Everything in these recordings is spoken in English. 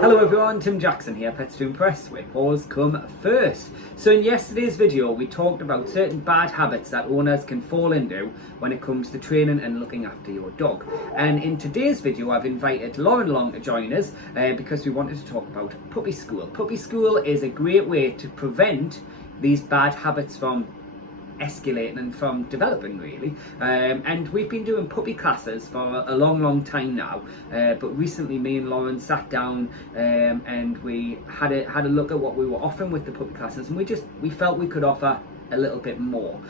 Hello everyone, Tim Jackson here, Pets to Impress, where paws come first. So in yesterday's video we talked about certain bad habits that owners can fall into when it comes to training and looking after your dog. And in today's video I've invited Lauren along to join us because we wanted to talk about puppy school. Puppy school is a great way to prevent these bad habits from escalating and from developing really, and we've been doing puppy classes for a long time now, but recently me and Lauren sat down and we had a look at what we were offering with the puppy classes, and we felt we could offer a little bit more.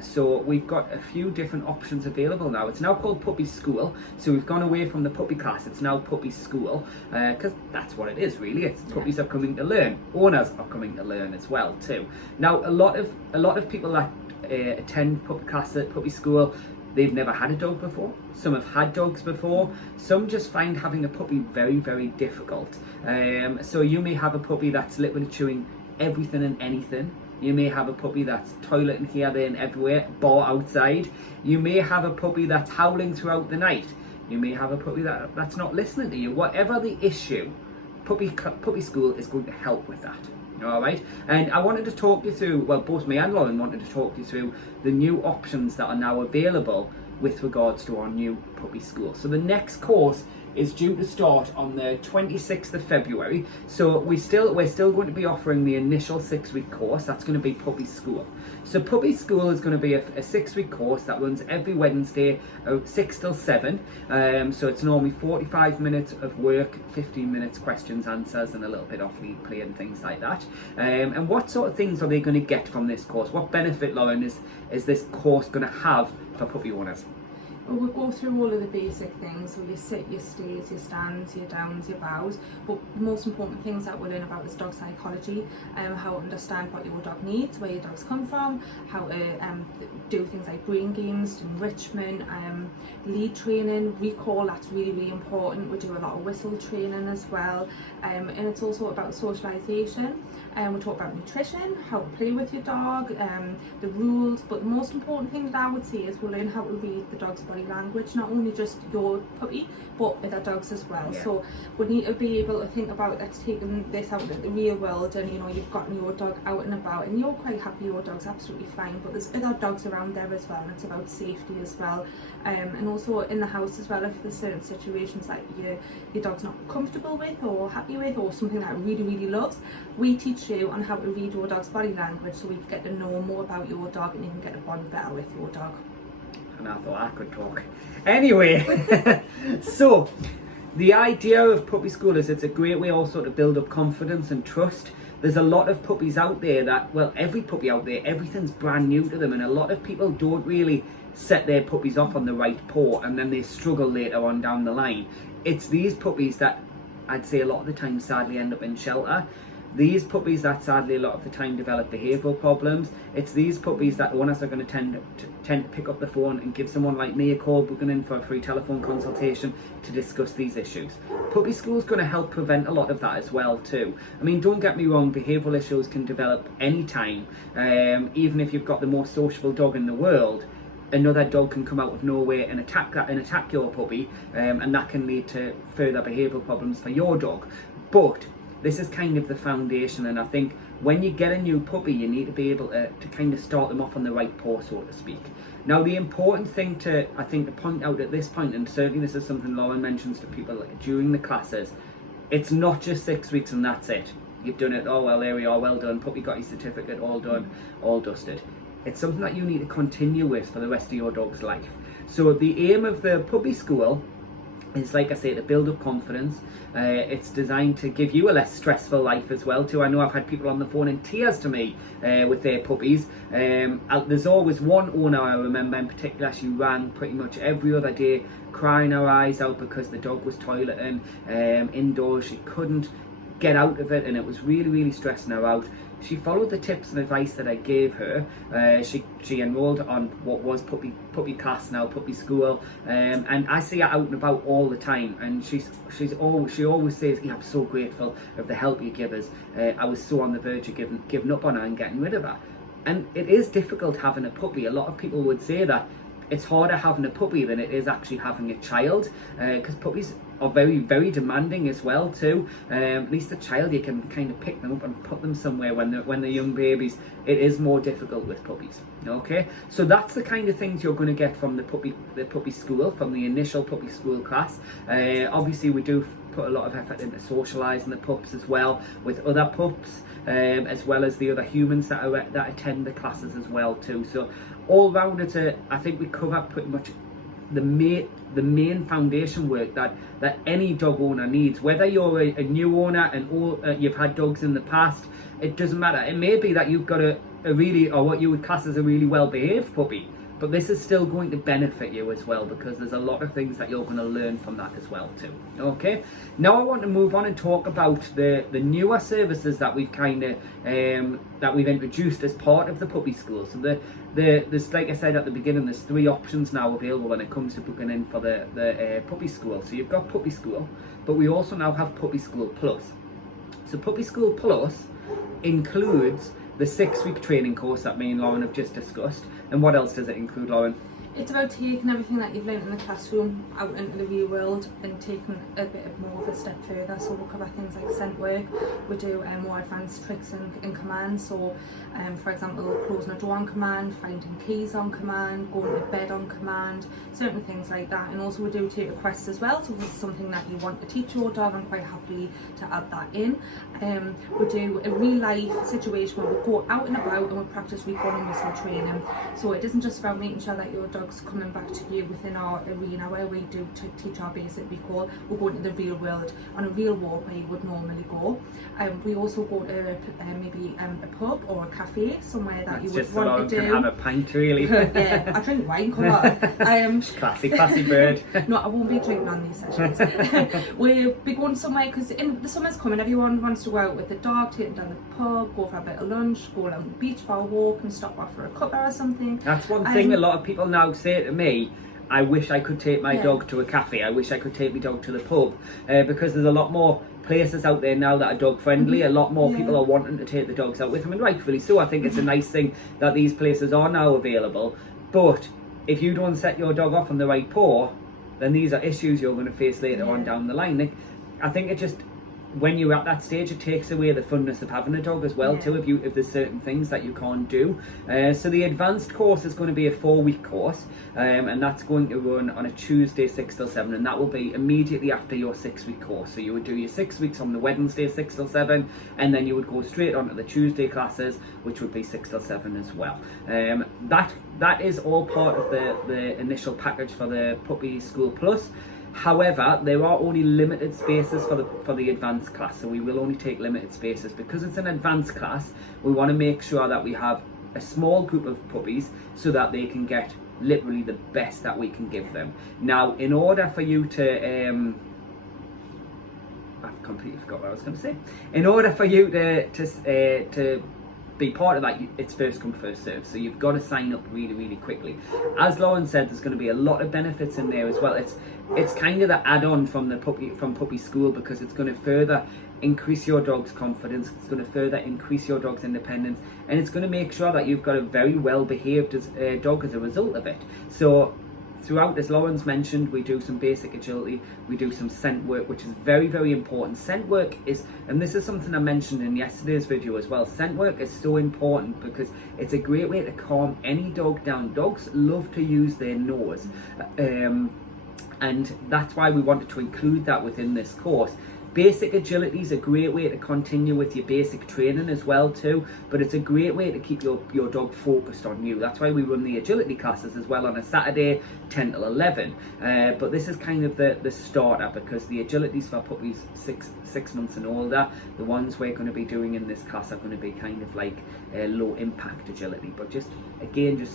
So we've got a few different options available now. It's now called Puppy School, so we've gone away from the puppy class. It's now Puppy School because that's what it is really. It's puppies are coming to learn. Owners are coming to learn as well too. Now a lot of people that attend puppy class at Puppy School, they've never had a dog before. Some have had dogs before. Some just find having a puppy very difficult. So you may have a puppy that's literally chewing everything and anything. You may have a puppy that's toileting here, there and everywhere, bar outside. You may have a puppy that's howling throughout the night. You may have a puppy that's not listening to you. Whatever the issue, Puppy School is going to help with that. Alright, and I wanted to talk you through, well, both me and Lauren wanted to talk you through the new options that are now available with regards to our new Puppy School. So the next course is due to start on the 26th of February. So we're still going to be offering the initial 6-week course. That's going to be Puppy School. So Puppy School is going to be a 6-week course that runs every Wednesday, 6 till 7. So it's normally 45 minutes of work, 15 minutes questions, answers, and a little bit off lead play and things like that. And what sort of things are they going to get from this course? What benefit, Lauren, is this course going to have for puppy owners? Well, we'll go through all of the basic things, so your sit, your stays, your stands, your downs, your bows, but the most important things that we'll learn about is dog psychology, how to understand what your dog needs, where your dogs come from, how to do things like brain games, enrichment, lead training, recall, that's really important. We do a lot of whistle training as well, and it's also about socialisation, we'll talk about nutrition, how to play with your dog, the rules, but the most important thing that I would say is we'll learn how to read the dog's body language, not only just your puppy but other dogs as well. Yeah. So we need to be able to think about, let's taking this out in the real world, and you've gotten your dog out and about and you're quite happy, your dog's absolutely fine, but there's other dogs around there as well, and it's about safety as well, and also in the house as well, if there's certain situations that your dog's not comfortable with or happy with, or something that it really loves, we teach you on how to read your dog's body language, so we get to know more about your dog and you can get a bond better with your dog. And I thought I could talk. Anyway, so the idea of Puppy School is it's a great way also to build up confidence and trust. There's a lot of puppies out there that, well, every puppy out there, everything's brand new to them, and a lot of people don't really set their puppies off on the right paw and then they struggle later on down the line. It's these puppies that I'd say a lot of the time sadly end up in shelter. These puppies that sadly a lot of the time develop behavioural problems. It's these puppies that owners are going to tend to pick up the phone and give someone like me a call, booking in for a free telephone consultation to discuss these issues. Puppy School is going to help prevent a lot of that as well too. I mean, don't get me wrong, behavioural issues can develop anytime. Even if you've got the most sociable dog in the world, another dog can come out of nowhere and attack your puppy, and that can lead to further behavioural problems for your dog. But this is kind of the foundation, and I think when you get a new puppy, you need to be able to kind of start them off on the right paw, so to speak. Now, the important thing to point out at this point, and certainly this is something Lauren mentions to people during the classes, it's not just 6 weeks and that's it. You've done it, oh well, there we are, well done, puppy got your certificate, all done, all dusted. It's something that you need to continue with for the rest of your dog's life. So the aim of the Puppy School is, like I say, to build up confidence. It's designed to give you a less stressful life as well too. I know I've had people on the phone in tears to me with their puppies. There's always one owner I remember in particular, she rang pretty much every other day crying her eyes out because the dog was toileting indoors. She couldn't get out of it and it was really stressing her out. She followed the tips and advice that I gave her. She enrolled on what was puppy class, now Puppy School, and I see her out and about all the time, and she always says, yeah, I'm so grateful of the help you give us. I was so on the verge of giving up on her and getting rid of her. And it is difficult having a puppy. A lot of people would say that it's harder having a puppy than it is actually having a child, because puppies are very, very demanding as well too. At least the child, you can kind of pick them up and put them somewhere when they're young babies. It is more difficult with puppies. Okay, so that's the kind of things you're going to get from the puppy school, from the initial puppy school class. Obviously, we do put a lot of effort into socialising the pups as well with other pups, as well as the other humans that attend the classes as well too. So all round, I think we cover pretty much the main foundation work that any dog owner needs. Whether you're a new owner and you've had dogs in the past, it doesn't matter. It may be that you've got a really, or what you would class as a really well behaved puppy, but this is still going to benefit you as well, because there's a lot of things that you're going to learn from that as well too. Okay, now I want to move on and talk about the newer services that we've that we've introduced as part of the puppy school. So there's, like I said at the beginning, there's 3 options now available when it comes to booking in for the puppy school. So you've got puppy school, but we also now have puppy school plus. So puppy school plus includes the 6-week training course that me and Lauren have just discussed. And what else does it include, Lauren? It's about taking everything that you've learned in the classroom out into the real world and taking a bit more of a step further. So we'll cover things like scent work, we do more advanced tricks and commands. So for example, closing a door on command, finding keys on command, going to bed on command, certain things like that. And also we do take requests as well. So if it's something that you want to teach your dog, I'm quite happy to add that in. We do a real life situation where we go out and about and we practice recall and whistle training. So it isn't just about making sure that your dog's coming back to you within our arena where we do teach our basic recall. We're going to the real world on a real walk where you would normally go. We also go to maybe a pub or a cafe, somewhere that you would want to do. Can have a pint, really. Yeah, I drink wine, come on. Classy bird. No, I won't be drinking on these sessions. We'll be going somewhere because the summer's coming, everyone wants to go out with the dog, take them down the pub, go for a bit of lunch, go down the beach for a walk and stop off for a cuppa or something. That's one thing a lot of people now say to me. I wish I could take my dog to a cafe. I wish I could take my dog to the pub, because there's a lot more places out there now that are dog friendly. A lot more people are wanting to take the dogs out with them, and rightfully so. I think it's a nice thing that these places are now available. But if you don't set your dog off on the right paw, then these are issues you're going to face later on down the line. I think it just, when you're at that stage, it takes away the funness of having a dog as well too, if there's certain things that you can't do. So the advanced course is going to be a 4-week course, and that's going to run on a Tuesday 6 till 7, and that will be immediately after your 6-week course. So you would do your 6 weeks on the Wednesday 6 till 7, and then you would go straight on to the Tuesday classes, which would be 6 till 7 as well. That is all part of the initial package for the Puppy School Plus. However, there are only limited spaces for the advanced class, so we will only take limited spaces. Because it's an advanced class, we want to make sure that we have a small group of puppies so that they can get literally the best that we can give them. Now, in order for you to I've completely forgot what I was going to say. In order for you to be part of that, it's first come first serve, so you've got to sign up really quickly. As Lauren said, there's going to be a lot of benefits in there as well. It's kind of the add-on from puppy school, because it's going to further increase your dog's confidence, it's going to further increase your dog's independence, and it's going to make sure that you've got a very well behaved dog as a result of it. So throughout, as Lauren's mentioned, we do some basic agility, we do some scent work, which is very important. Scent work is, and this is something I mentioned in yesterday's video as well, scent work is so important because it's a great way to calm any dog down. Dogs love to use their nose, and that's why we wanted to include that within this course. Basic agility is a great way to continue with your basic training as well too, but it's a great way to keep your dog focused on you. That's why we run the agility classes as well on a Saturday 10 till 11. But this is kind of the starter, because the agilities for puppies 6 months and older, the ones we're going to be doing in this class are going to be kind of like low impact agility, but just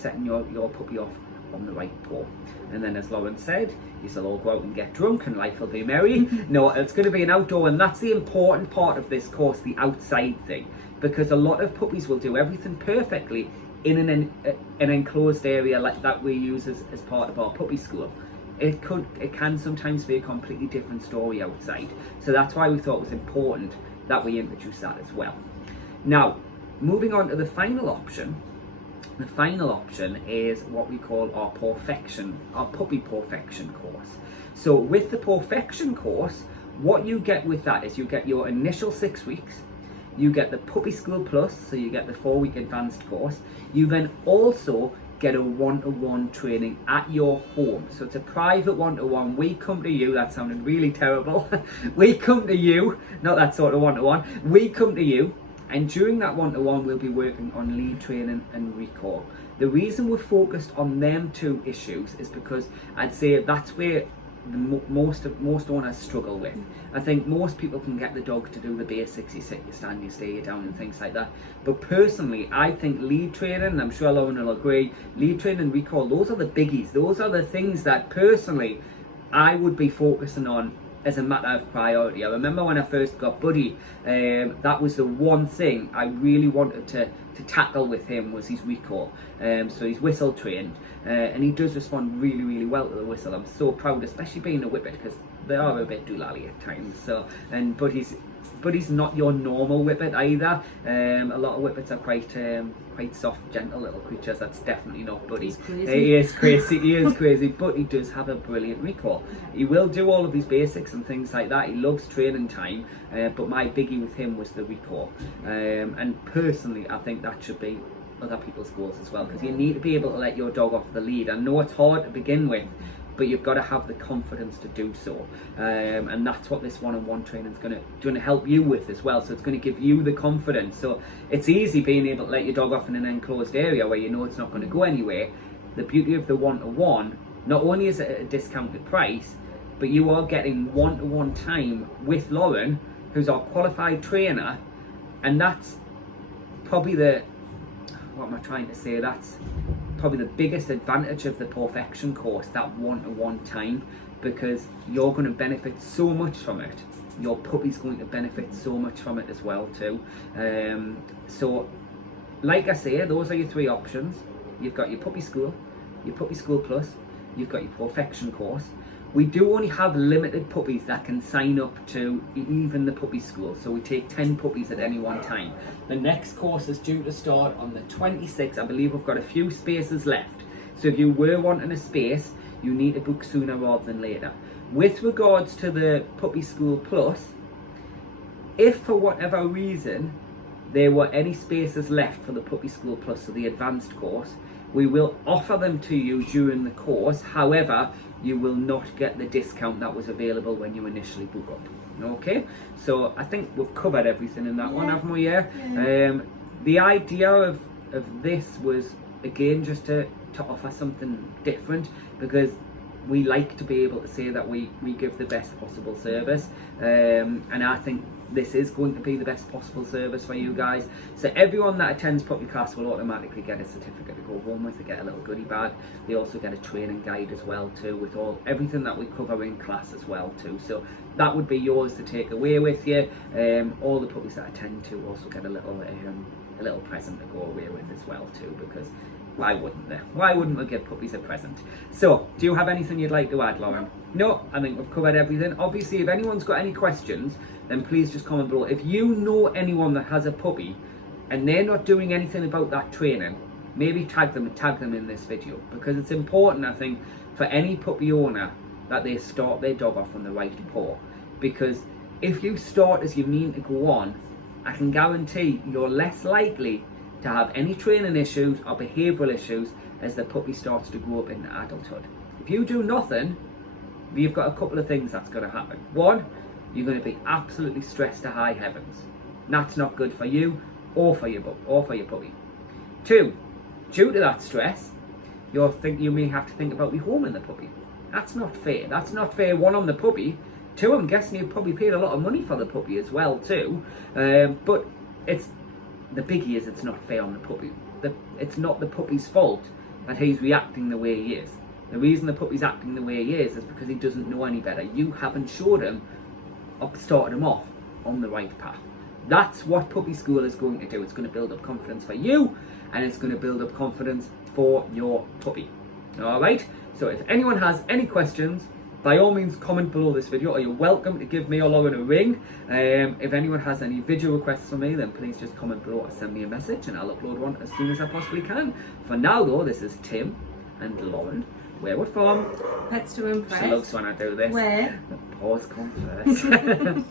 setting your puppy off on the right paw. And then, as Lauren said, you'll all go out and get drunk and life will be merry. No, it's going to be an outdoor, and that's the important part of this course, the outside thing, because a lot of puppies will do everything perfectly in an enclosed area like that we use as part of our puppy school. It can sometimes be a completely different story outside. So that's why we thought it was important that we introduce that as well. Now, moving on to the final option, The final option is what we call our puppy perfection course. So with the perfection course, what you get with that is you get your initial 6 weeks, you get the Puppy School Plus, so you get the 4-week advanced course. You then also get a one-to-one training at your home. So it's a private one-to-one. We come to you, that sounded really terrible. We come to you, not that sort of one-to-one. We come to you, and during that one-to-one, we'll be working on lead training and recall. The reason we're focused on them two issues is because I'd say that's where most owners struggle with. I think most people can get the dog to do the basics, you sit, you stand, you stay, you down, and things like that. But personally, I think lead training, and I'm sure Lauren will agree, lead training and recall, those are the biggies. Those are the things that personally I would be focusing on as a matter of priority. I remember when I first got Buddy, that was the one thing I really wanted to tackle with him was his recall. So he's whistle trained, and he does respond really, really well to the whistle. I'm so proud, especially being a whippet, because they are a bit doolally at times. So, and Buddy's not your normal whippet either. A lot of whippets are quite soft, gentle little creatures. That's definitely not Buddy. He's crazy. He is crazy. He is crazy, but he does have a brilliant recall. He will do all of his basics and things like that. He loves training time, but my biggie with him was the recall. And personally, I think that should be other people's goals as well, because you need to be able to let your dog off the lead. I know it's hard to begin with, but you've got to have the confidence to do so, and that's what this one-on-one training is going to help you with as well. So it's going to give you the confidence. So it's easy being able to let your dog off in an enclosed area where you know it's not going to go anywhere. The beauty of the one-to-one, not only is it at a discounted price, but you are getting one-to-one time with Lauren, who's our qualified trainer, and that's probably that's probably the biggest advantage of the perfection course, that one-to-one time, because you're going to benefit so much from it. Your puppy's going to benefit so much from it as well too. So like I say, those are your three options. You've got your Puppy School, your Puppy School Plus, you've got your perfection course. We do only have limited puppies that can sign up to even the Puppy School, so we take 10 puppies at any one time. The next course is due to start on the 26th. I believe we've got a few spaces left, so if you were wanting a space, you need to book sooner rather than later. With regards to the Puppy School Plus, if for whatever reason there were any spaces left for the Puppy School Plus, so the advanced course, we will offer them to you during the course. However, you will not get the discount that was available when you initially book up. Okay, so I think we've covered everything in that one, haven't we? Yeah. The idea of this was, again, just to offer something different, because we like to be able to say that we give the best possible service, and I think this is going to be the best possible service for you guys. So everyone that attends puppy class will automatically get a certificate to go home with. They get a little goodie bag. They also get a training guide as well too, with everything that we cover in class as well too. So that would be yours to take away with you. All the puppies that attend to also get a little present to go away with as well too, because why wouldn't they? Why wouldn't we give puppies a present? So, do you have anything you'd like to add, Lauren? No, I think we've covered everything. Obviously, if anyone's got any questions, then please just comment below. If you know anyone that has a puppy and they're not doing anything about that training, maybe tag them in this video, because it's important, I think, for any puppy owner that they start their dog off on the right paw. Because if you start as you mean to go on, I can guarantee you're less likely to have any training issues or behavioural issues as the puppy starts to grow up into adulthood. If you do nothing, you've got a couple of things that's going to happen. One, you're going to be absolutely stressed to high heavens. And that's not good for you or for your puppy. Two, due to that stress, you may have to think about rehoming the puppy. That's not fair. That's not fair, one, on the puppy. Two, I'm guessing you've probably paid a lot of money for the puppy as well too. But the biggie is it's not fair on the puppy. It's not the puppy's fault that he's reacting the way he is. The reason the puppy's acting the way he is because he doesn't know any better. You haven't showed him or started him off on the right path. That's what Puppy School is going to do. It's going to build up confidence for you, and it's going to build up confidence for your puppy. Alright? So if anyone has any questions, by all means comment below this video, or you're welcome to give me or Lauren a ring. If anyone has any video requests for me, then please just comment below or send me a message and I'll upload one as soon as I possibly can. For now though, this is Tim and Lauren. Where we're from. Pets to Impress. She loves when I do this. Where? The paws come first.